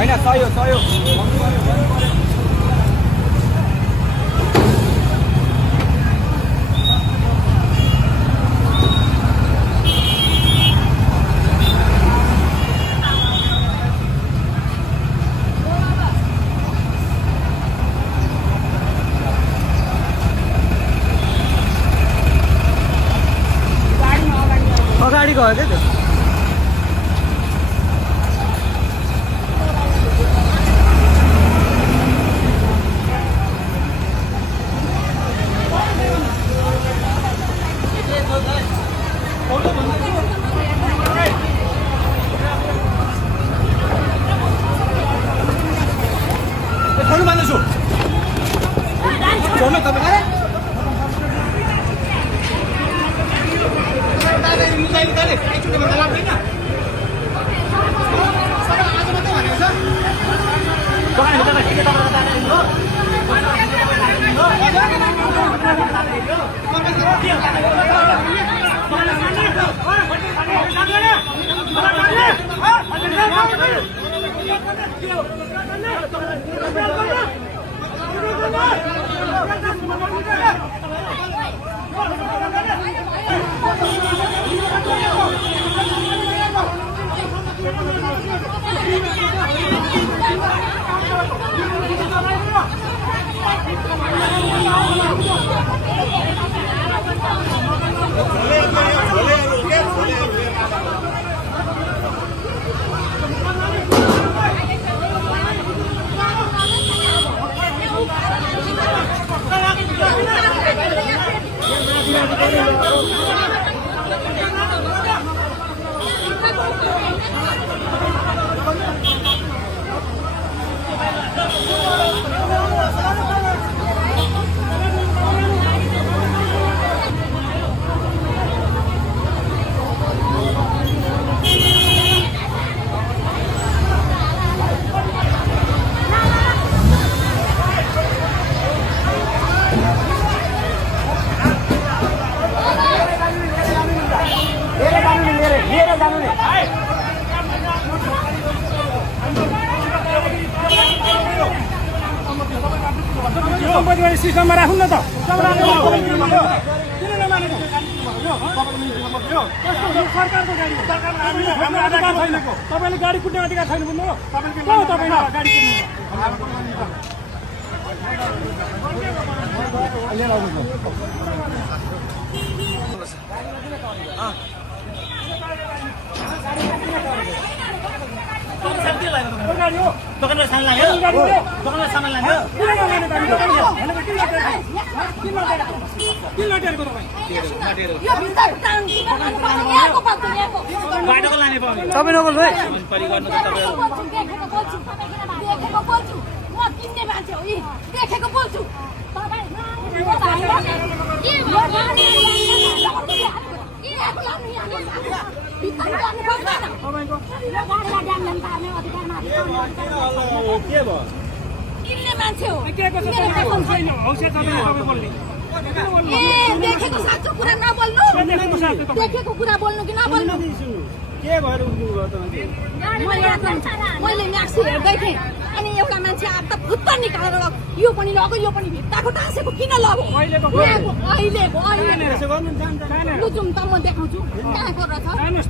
होइन सही हो अगाडि गयो क्या त्यो छोड्नु मान्दैछु छोड्नु तपाईँ सिस्टममा राख्नु न त तपाईँले गाडी कुट्ने अधिकार छैन भन्नु तपाईँले गाडी दोकानमा सामान लाग्यो दोकानमा सामान लाग्यो बाटोको लाने पाउने तपाईँ नगर्नु है परिगर्नु त किन्ने मान्छे हो देखेको बोल्छु किन्ने मान्छे हो देखेको साँचो कुरा नबोल्नु देखेको कुरा बोल्नु कि नबोल्नु के भएर मैले म्याक्सी हेर्दै थिएँ अनि एउटा मान्छे आएको त फुत्त निकालेर यो पनि लग्यो यो पनि भित्ताको टाँसेको किन लग्यो अहिलेको लुजुम त म देखाउँछु कहाँको रहेछ